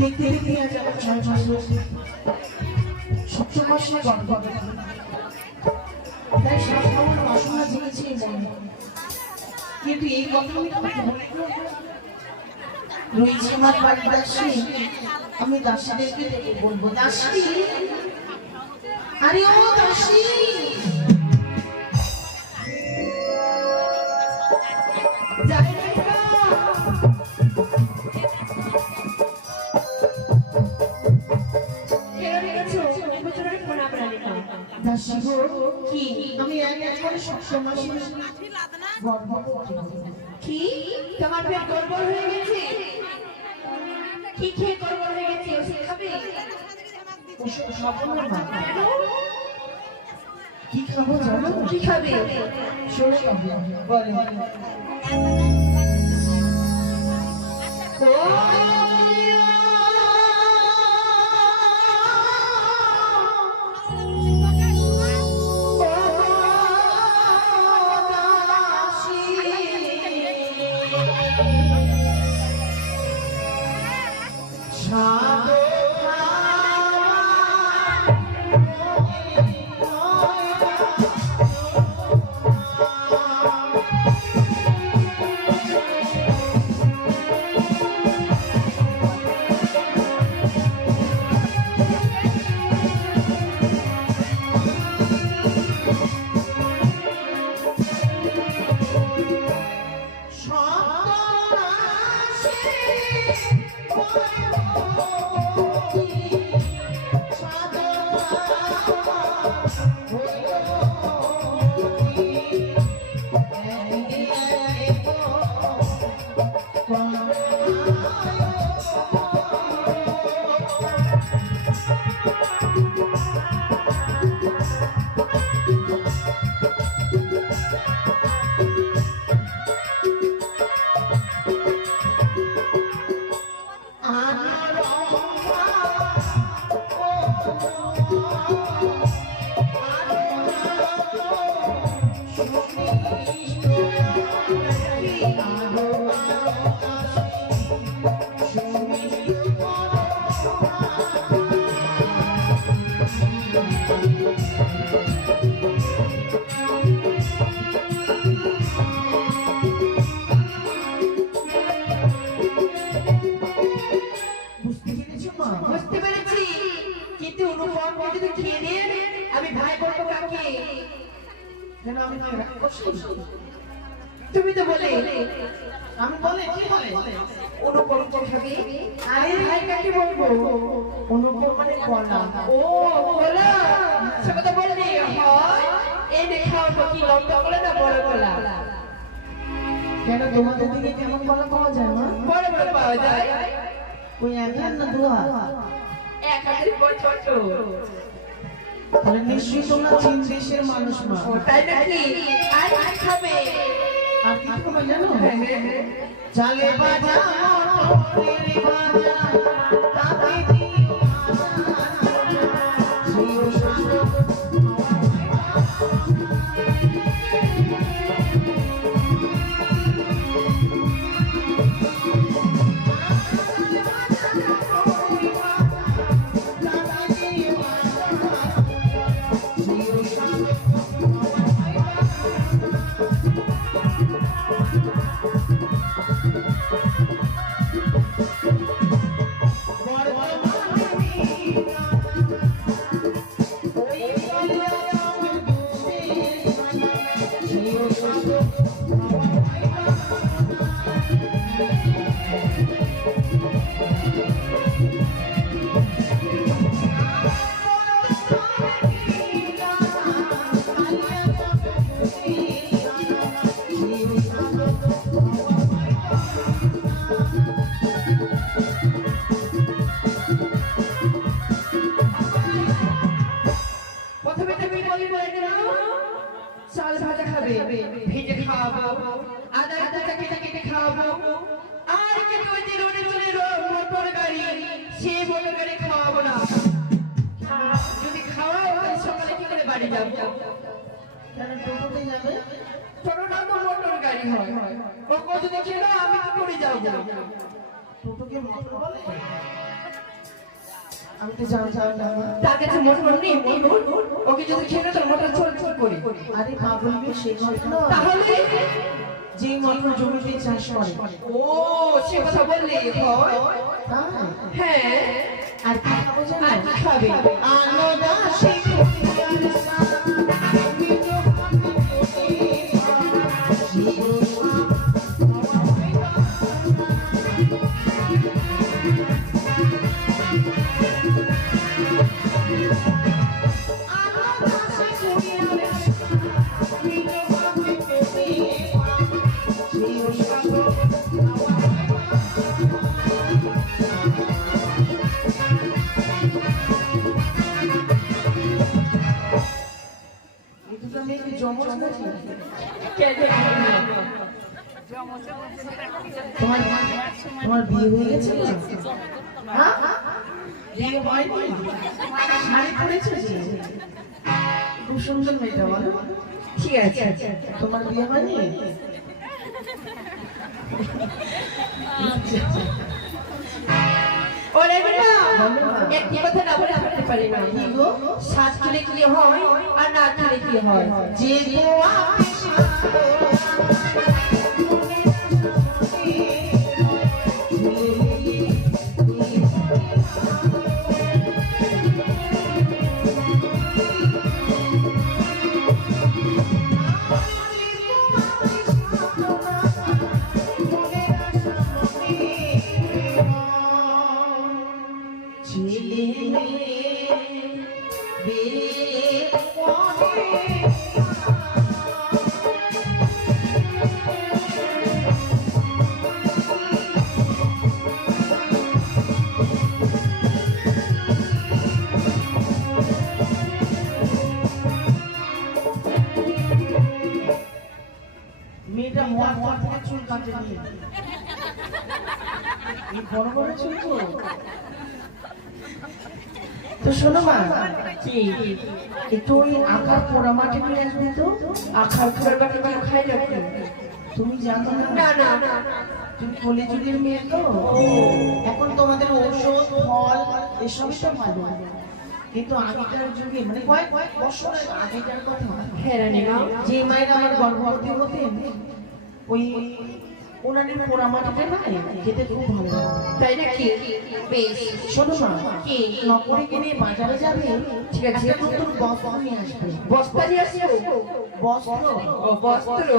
দেখতে দেখতে আজ আমার 6 বছর সপ্তম মাসে গর্ভ, তাই সাধারণ বাসনা জেগেছে মনে। কিন্তু এই কথা আমি রয়েছে আমার বাড়ি দাসী, আমি দাসীদেরকে ডেকে বলবো, দাসী, আরে ও দাসী, আমি একবারে সবসময় কি তোমার পেট গড়বড় হয়ে গেছে? কি খেয়ে গড়বড় হয়ে গেছে? ওষুধ খাবে? কি খাবো জানো? কি খাবে? শোনো বলে তুমি তো বলে, আমি বলে কি বলে অনুকরণ খাবে? আরে ভাই কাকে বলবো? অনুকরণ মানে কলা। ও কলা, সেটা তো বললি হয়। এই দেখাও তো কি লম্বা কলা না বড় কলা? কেন তোমাদের দিকে কেমন কলা পাওয়া যায় না? বড় বড় পাওয়া যায়। ওই এক হাত না দু হাত? এক হাতের বড় ছোট। তাহলে নিশ্চয়ই তোমরা চীন দেশের মানুষ না? তাই নাকি? আর কি খাবে? আর কি খাবে জানো? চালে বাজা মোটরের বাজা, তাতে দিও ভেজে খাওয়াবো, আদা কেটে কেটে খাওয়াবো, আর কেটে ওই যে রোডে চলে মোটর গাড়ি, সে মোটর গাড়ি খাওয়াবো না। যদি খাওয়াও সকালে কি করে বাড়ি যাবো? কেন টোটোতে যাবে? টোটোটা তো মোটর গাড়ি হয়, ও যদি ছিল আমি কি করে যাবো? টোটোকে মোটর বলে? আমি তো জানতাম না। তার কাছে মোটর নেই, মোটর ওকে যদি খেয়ে তোর মোটর চল করে। আরে পাগল মেয়ে, সেই ঘটনা তাহলে যে মোটর জমিতে চাষ করে। ও সে কথা বললে হয়। হ্যাঁ আর কি খাবো জানো? আর কি খাবে? আনন্দা সেই জমজ নাকি? তোমার বিয়ে হয়ে গেছে? হ্যাঁ, বিয়ে হয়নি? শাড়ি পরেছে যে? খুব সুন্দর মেয়েটা, বলো। ঠিক আছে, তোমার বিয়ে হয়নি? ওরে বেটা, একটি কথা না বলে থাকতে পারি না। সাত চুলে কি হয় আর না চুলে কি হয়? যে মেয়েটা মন মন থেকে চুল কাটে নিয়ে এই বড় বড় চুল তো শোনো মা, কি একটু ওই আখার পোড়া মাটি নিয়ে আসবে তো। আখার খড়বাটি কি খাই নাকি? তুমি জানো না? না না না, তুমি কোলে চুলির মেয়ে তো। এখন তোমাদের ঔষধ ফল এসবই তো ভালো, কিন্তু আগেকার যুগে মানে কয়েক বছর আগেকার কথা, হ্যাঁ রানী মা, যে মায়েরা আমার গর্ভবতী হতেন ওই ওনাদের পোড়া মাটিটা না খেতে খুব ভালো লাগে। তাই নাকি? বেশ, শোনো মা, কি নকরে কিনে বাজারে যাবে, ঠিক আছে, একটা নতুন বস্ত্র নিয়ে আসবে। বস্তা নিয়ে আসবো? বস্ত্র ও বস্ত্র,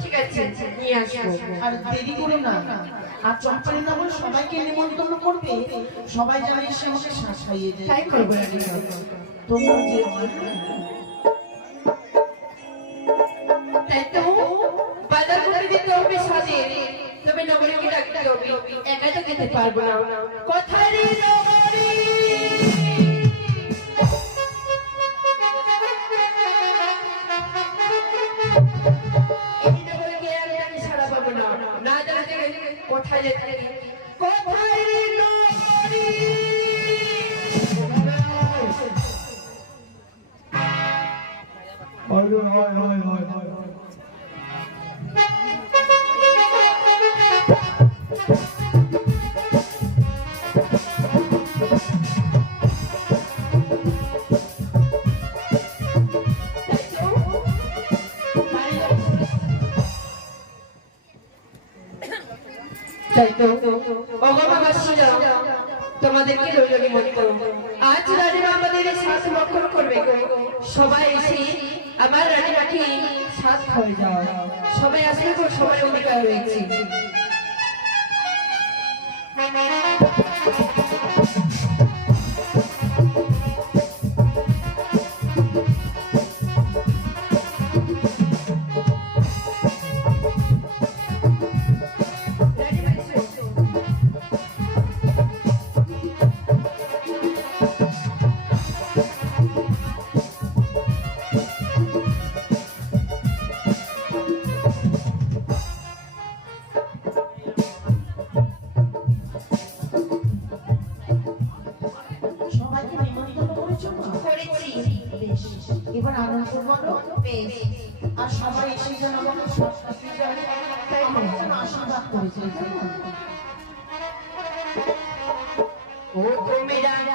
ঠিক আছে নিয়ে আসবো। আর দেরি করো না। আর চম্পালি না বলে সবাইকে নিমন্ত্রণ করবে, সবাই যেন এসে আমাকে শ্বাস খাইয়ে দেয়। তাই করবো রানী মা। তোমরা যে তাই তো বাজার করে দিতে হবে সাজে, তবে নগরীকে ডাকতে হবে, একা তো যেতে পারবো না। কোথায় রে নগরী? এই নগরীকে আমি সারা পাবো না, না জানা থেকে কোথায় যেতে, কোথায় রে নগরী? তাই তো অগমাবাসীরা তোমাদেরকে রইল নিমন্ত্রণ। আজ রানীমা আমাদের শ্বাস রক্ষণ করবে গো। সবাই এসে আমার রানীমাকে শ্বাস খাওয়াই যাও। সবাই আসলে গো, সবাই অধিকার রয়েছে। সবাইকে নিমন্ত্রণ করেছো মা? করেছি। বেশ, এবার আনন্দ করো। বেশ, আর সবাই এসে যেন আমাকে শ্বাস খাইয়ে যায়, তাই আমাকে যেন আশীর্বাদ করেছে। ও তুমি রানী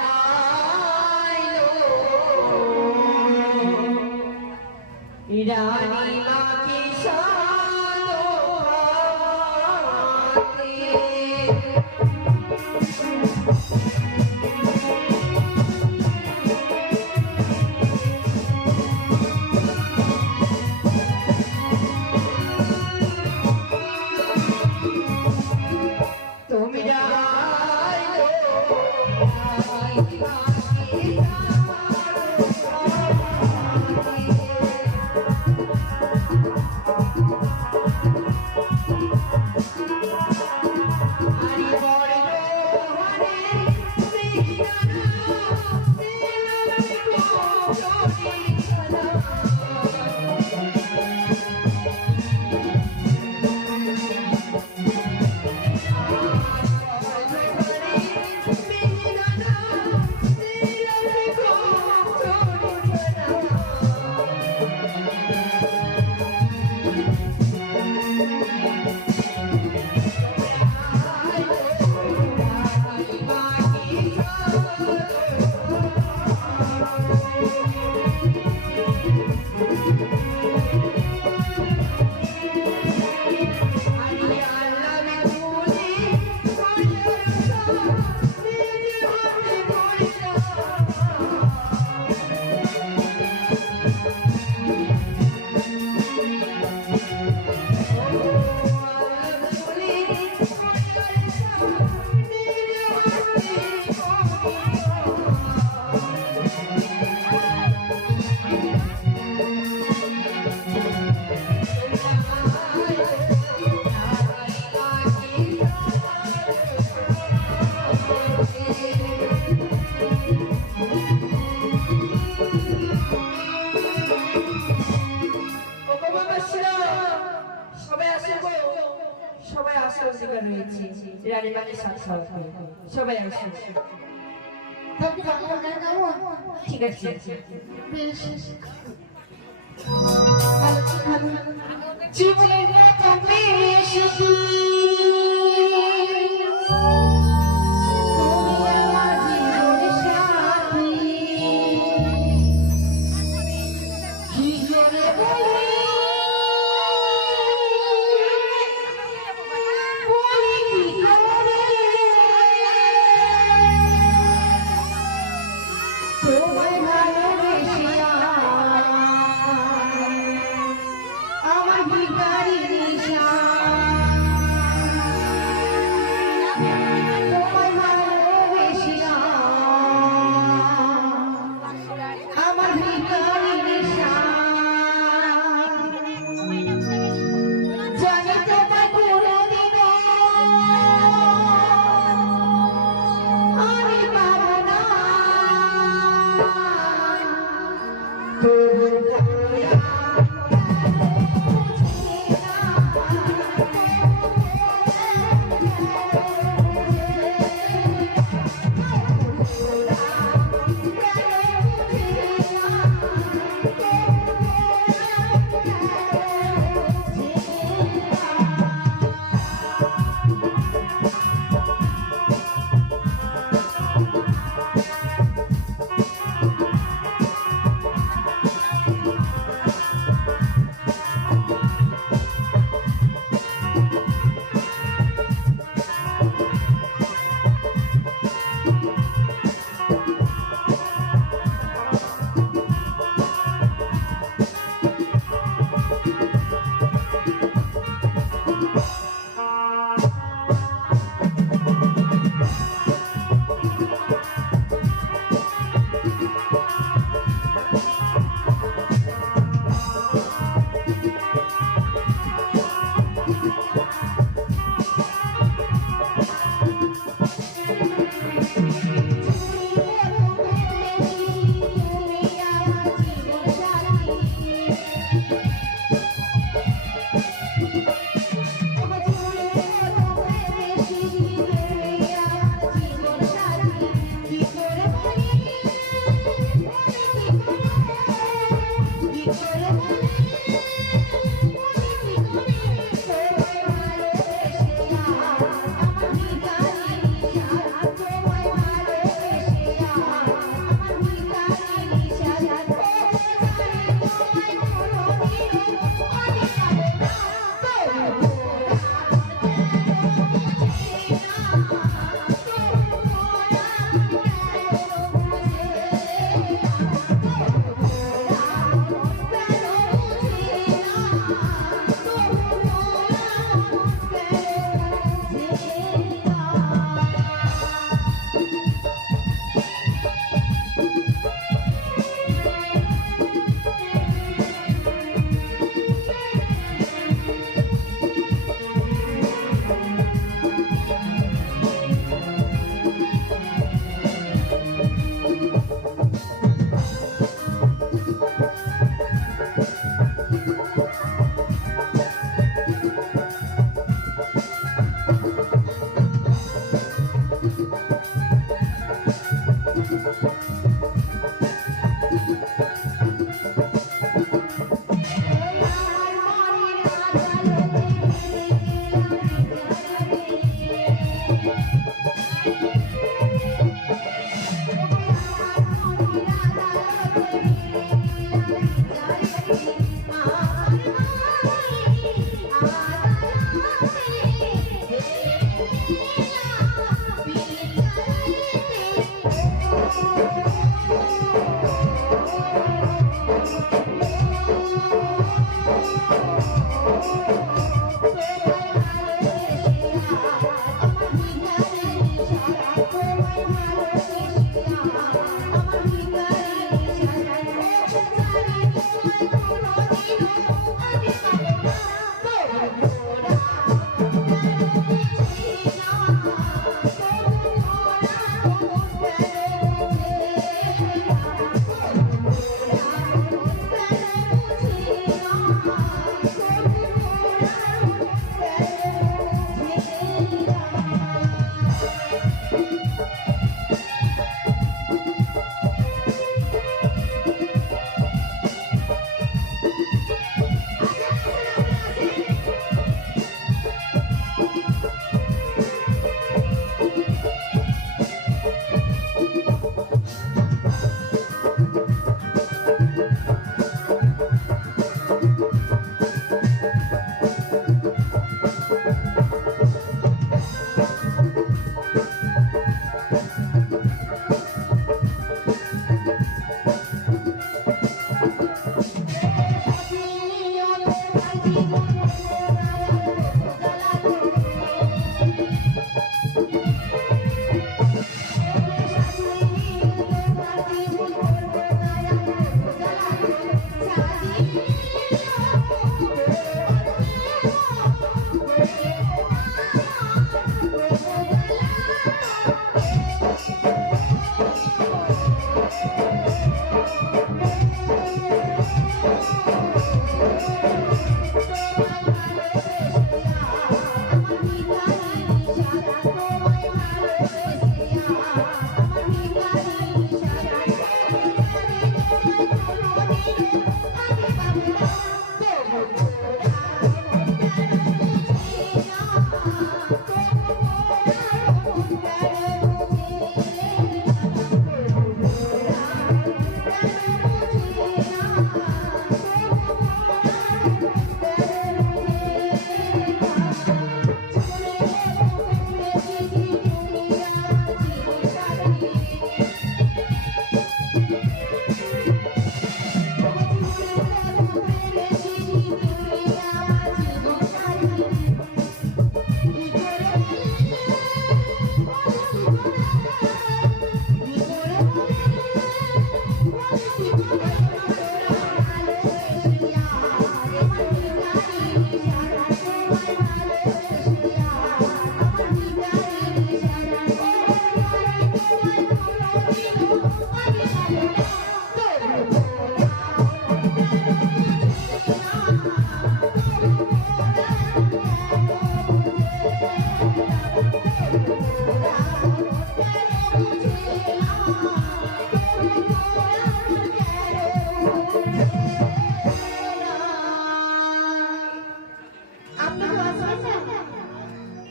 সবাই আসার অধিকার রয়েছে রানী মাকে সাথ খাওয়াতে। সবাই আসুন। তাহলে বাংলা গান গাবো? ঠিক আছে। বেশ। ভালো, ভালো। জীবনের তবে এসেছি, তুমি আমার জীবনের সাথী। কি করে বলি, বলি কি করে, তোমায় ভালোবেসে আমার ভিখারি নিশা।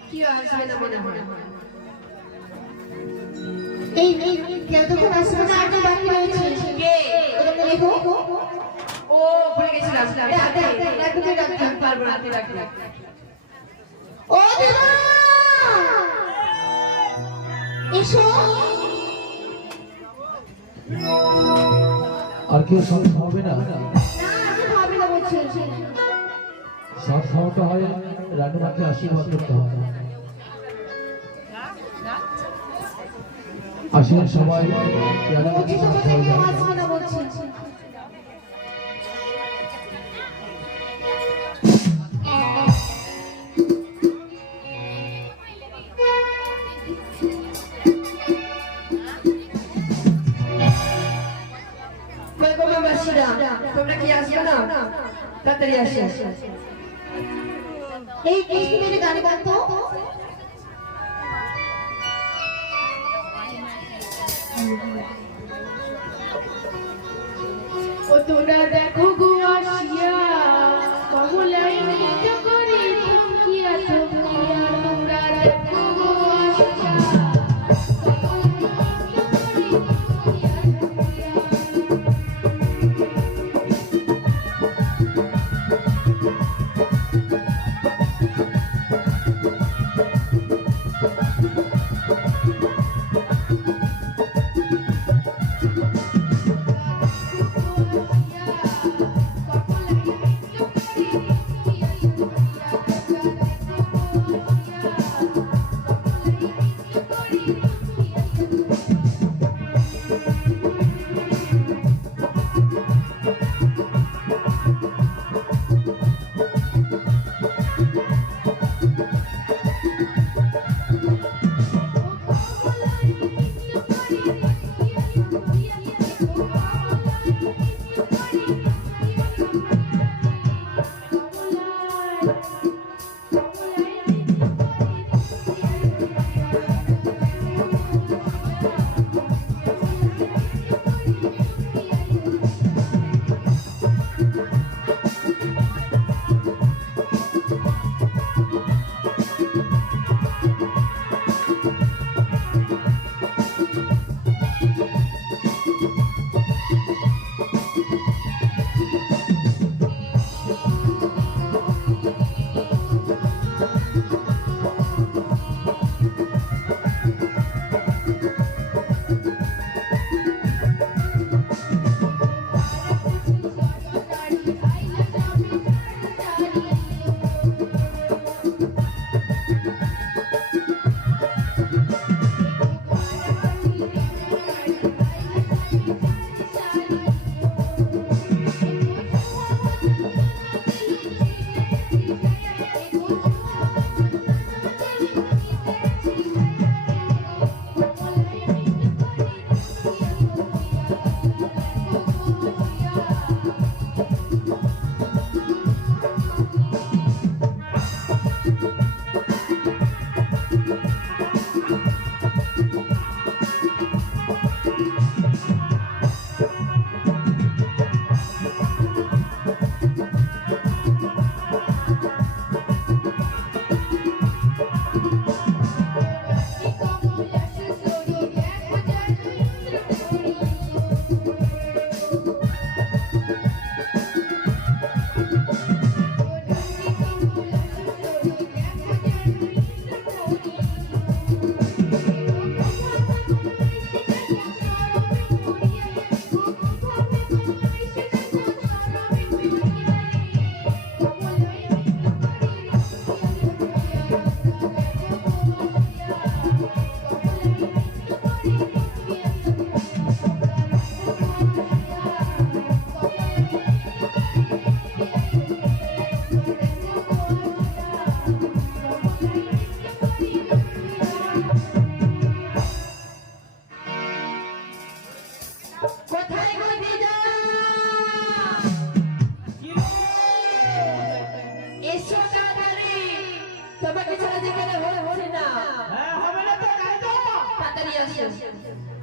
কি আসবে না মনে হয়? এই যতক্ষণ আসবে না আগে বাকি রয়েছে কে? এটা দেখো ও ভুলে গেছিলাম। ডাক পারবো না, তুই ডাক। ও দিদা এসো আর কেউ সব হবে না? না আমি ভাবি না বলছি সব খাওয়াতে হয়, রান্নাকে আশীর্বাদ করতে হয়। আসেন সবাই, রান্নাকে বলছি তো সাথে হয়ে কেউ যায়। আসবে না বলছি কই গো বাবাসীরা, তোমরা কি আসবে না? তাড়াতাড়ি আসো। এই কৃষ্ণ মেরে গান গাতো ও তোরা দেখো গো আসিয়া কমলাই নৃত্য করে থমকিয়া থমকিয়া তোমরা দেখো গো আসিয়া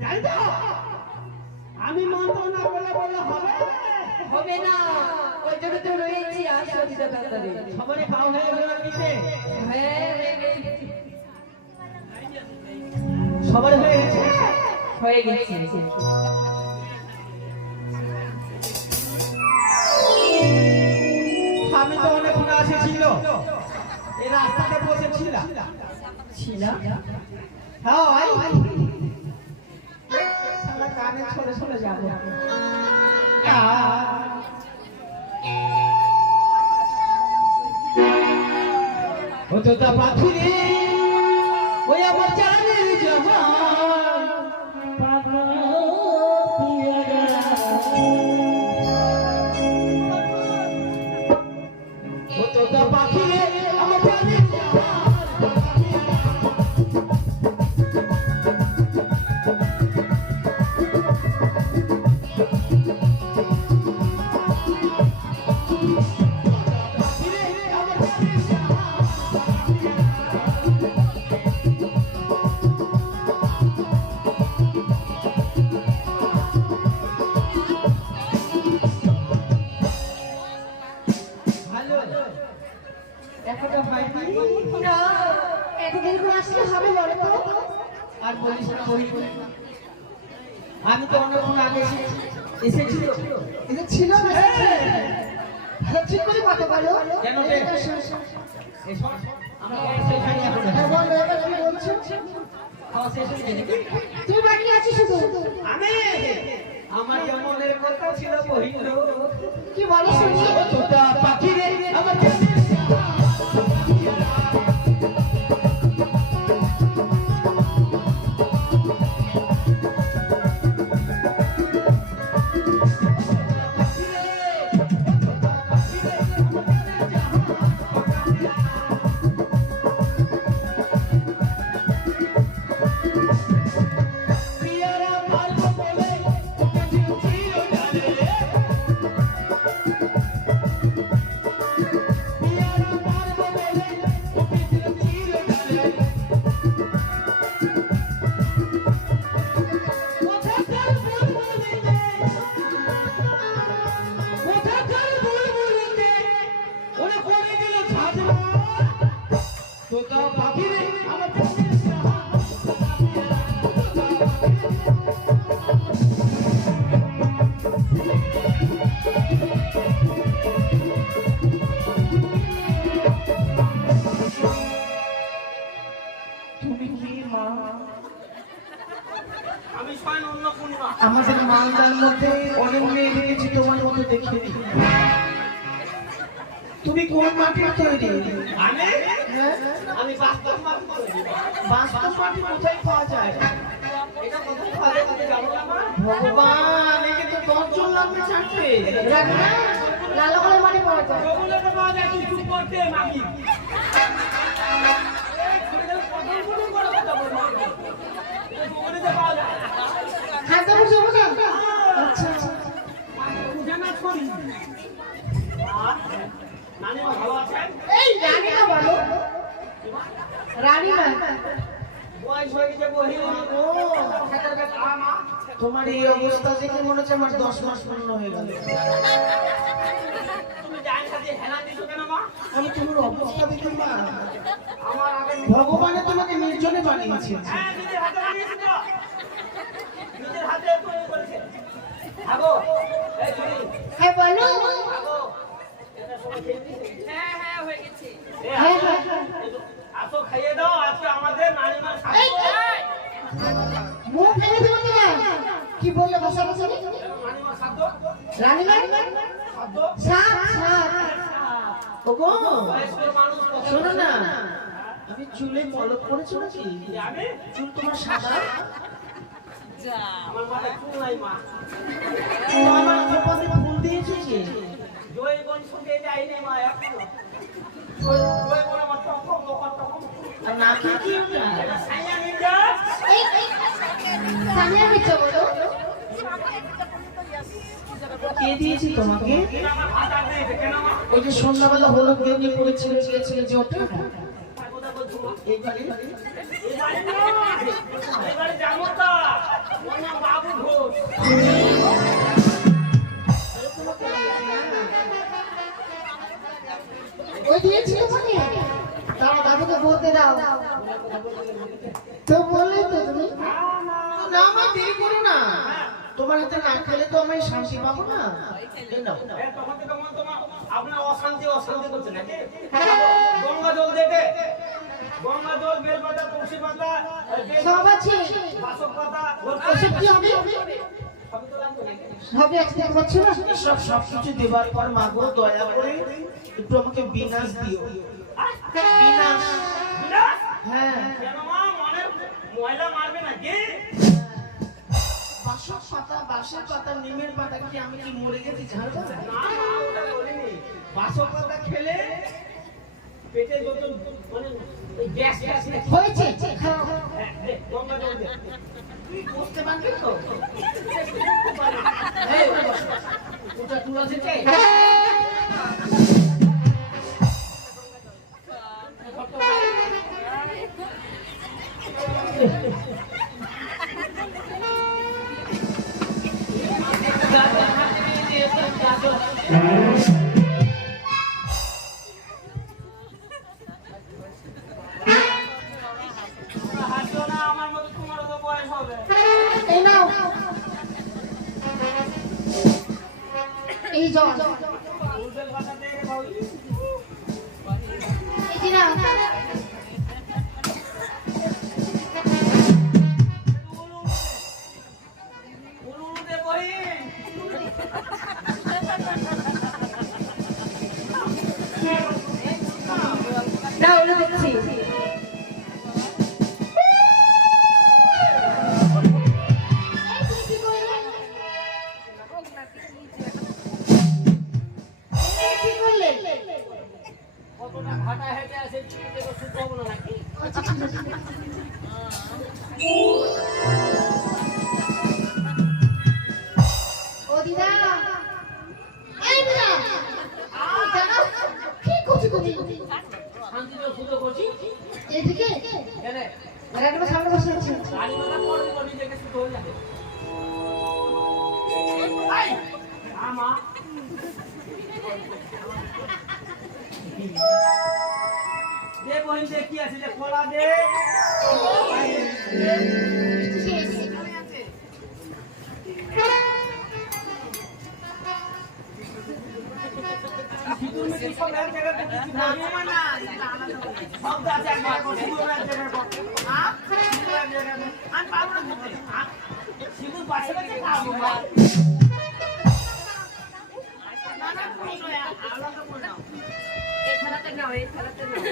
তাই তো আমি মন্ত্র না বলে বলে হবে হবে না, ওই জন্য তো রয়েছি, আসো দিদা তাড়াতাড়ি। সবারই খাওয়া হয়ে গেল দিতে সবার হয়ে গেছে হয়ে গেছে। আমি তো অনেকক্ষণ আসেছিল এই রাস্তাতে বসেছিলাম হ্যাঁ সারা কানে ছড়ে ছড়ে যাবো ও তো তা পাথুরে ওই আমার জানের জহান পাগল পিয়ারা ও তো তা পাথুরে আমার জানের জহান এখনো হয়নি না এতদিন করে আসলে হবে বলে তো? আর বলিস না আমি তো অনেকক্ষণ আগে এসেছিল এটা ছিল না ঠিক করে কথা বলো। কেন রে? এই শোন, আমরা সেখানে এখন হ্যাঁ, বলো এবার কি বলছো? খাওয়া শেষ হয়ে গেছে। তুই বাকি আছিস শুধু? আমি আমার যে মনের কথা ছিল বহিল কি বলো শুনি? তোতা পাখি রে আমার জানের পিয়ারা পালবো বলে ছিল জানে পিয়ারা পালবো বলে ছিল জানে কোথাকার বুলবুলিতে ওরে করে দিল ছাদরা তোতা পাখি রে আমার জানের জাহান তুমি কি মা আমি স্বয়ং অন্য কোন মা আমাদের মালদার মধ্যে অনেক মেয়ে দেখেছি তোমার মতো দেখে তুমি কোন মাটির তৈরি? আমি হ্যাঁ? আমি বাস্তব মাটি তৈরি। বাস্তব মাটি কোথায় পাওয়া যায়? এটা কোথায় পাওয়া যায় আমি জানো না মা ভগবান, একে তো 10 জন লাগবে ছাড়তে। রান্না লাল কলে মানে পাওয়া যায়। ওগুলো তো পাওয়া যায় তুই চুপ করতে মাগি হাত ধরে যাবো না? আচ্ছা আচ্ছা। এই রানীমা বলো। রানীমা তোমার এই অবস্থা দেখে মনে হচ্ছে আমার 10 মাস পূর্ণ হয়ে গেল। আমি তোমার অবস্থা দেখে মা, ভগবানে তোমাকে নির্জনে বানিয়েছে। হ্যাঁ বলো। হ্যাঁ হ্যাঁ আসো খাইয়ে দাও আজকে আমাদের নানিমার এই, মুখ ভেঙে দেবো তোমার। কি বললো ভাষা ভাষা নানিমার খাদ্য রানীমা খাদ্য সাপ সাপ। ওগো বয়স্ক মানুষ শোনো না, আমি চুলে মলক করেছো নাকি? আমি চুল তোমার সাদা? আমার মাথায় চুল নাই মা ও আমার কপালে ফুল দিয়েছে কি? জয়গণ শুকে যায়নি মা এখনো জয়গণ আমার তখন আর নাকি কি ওটা? এটা সাইয়া নিন্দা এই সামিয়া মির্জা বলো। কে দিয়েছে তোমাকে? আমার ভাত আর দিয়েছে কেন মা ওই যে সন্ধ্যাবেলা হলুদ গেঞ্জি পরেছিল, ছেলে যে ওটা? কথা বলছো মা এইবারে এবারে যাবো তো বাবু ঘোষ ওই দিয়েছি তোমাকে দাও দাদুকে বলতে দাও তো বললে তো তুমি না আমার দেরি করো না, তোমার হাতে না খেলে তো আমি শান্তি পাবো না। এই নাও। তখন থেকে মনে তোমার আপনার অশান্তি করছে নাকি গঙ্গা জল দেবে গঙ্গা জল বেলপাতা তুলসী পাতা সব আছে বাসক পাতা ওসব কি হবে হবে একদিন করছো না সবকিছু দেবার পর মাগো দয়া করে একটু আমাকে বিনাশ দিও। বিনাশ? হ্যাঁ। কেন মা মনে ময়লা মারবে নাকি বাঁশের পাতা নিমের পাতা কি আমি কি মরে গেছি জানো না? না মা ওটা বলিনি বাসক পাতা খেলে পেটে যত মানে গ্যাস হয়েছে খাও গঙ্গা জল দে তুই বুঝতে পারবি তো? এই, ওটা তুলা যেতে? হাসিও না আমার মতো তোমারও তো বয়স হবে এই নাও এই জল উল্টেল পাতা দিয়ে খাও এই যে নাও উলুতে বই দাও ওটা দেখছি কি করলে কি করলে কতটা ঘাটা হেঁটে আছে চিনতে বসে যাবো না নাকি আচ্ছা ঠিক আছে ও দিদা এই দিদা জানো কি করছো তুমি শান্তি তো শুধু করছি এদিকে কেন আর একটা সামনে বসে আছে গাড়ি মাথা পড়ে বডি দেখে শুধু হয়ে যাবে আমা দে বহিন দে কি আছে যে কলা দে সিঁদুর মিষ্টি সব এক জায়গায় দিচ্ছি সব আছে একবার সিঁদুর এক জায়গায় সিঁদুর এক জায়গায় আমি পাবো না খেতে সিঁদুর পাশে রেখে খাবো এই থালাতে নাও এই থালাতে নাও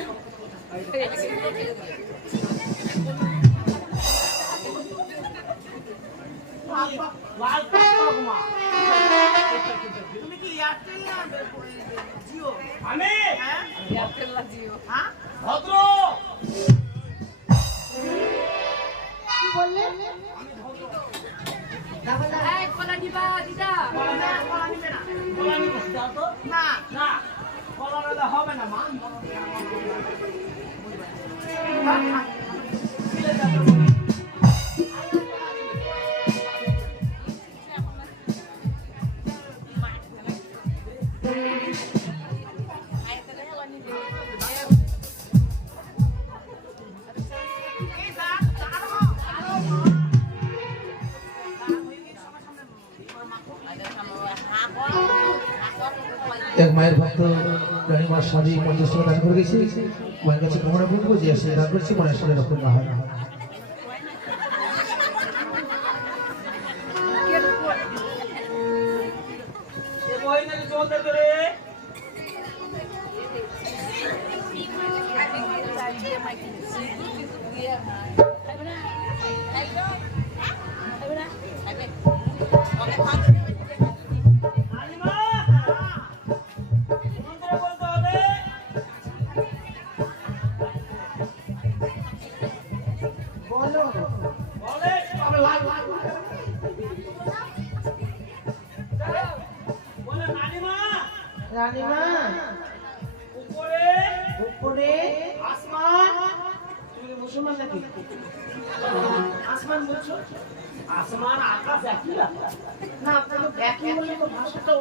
লাল পাতা মা তুমি কি এয়ারটেল না জিও? আমি এয়ারটেল জিও হ্যাঁ? ভদ্র কি বললে এই কলা দিবা দিদা কলা নিবে না কলা নিবে দাও তো না। না কলা নিলে হবে না মা এক মায়ের ভক্ত রানীমার স্বামী মধ্যস্থ দান করে গেছে, মায়ের কাছে কামনা করবো যে আসলে দান করেছি মনে আসলে রকম না হয়। এ বহিনের চলতে তোরে আলিমা মন্ত্র বলতে হবে বলো। বলে বলে নানিমা রানীমা উপরে উপরে আসমান মুসলমান নাকি? আসমান বলছো? আসমান আকাশ একই না। না আপনার একই বললে তো ভাষাটা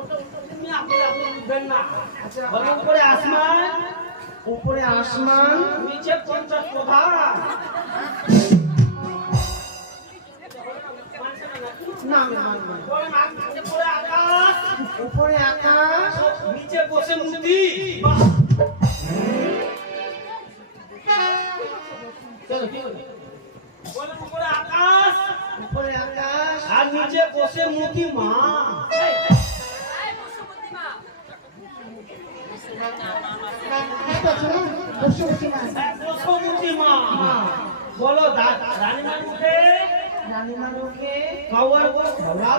তুমি আপনি বুঝবেন না। আচ্ছা বলো উপরে আসমান, উপরে আসমান, নিচে পঞ্চাশ প্রধান। না আমি মানব না। বলেন উপরে আকাশ, উপরে আকাশ, নিচে বসে মূর্তি। চলো কি বলে? বলেন উপরে আকাশ উপরে আকাশ আর নিচে বসে মূর্তি মা। বুঝতে পারছো না? বসে না। বসে মূর্তি মা। বলো রানীমার মুখে রানীমার মুখে কাউয়ার গো খাওয়া।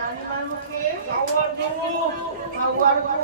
রানীমার মুখে কাউয়ার গো কাউয়ার গো।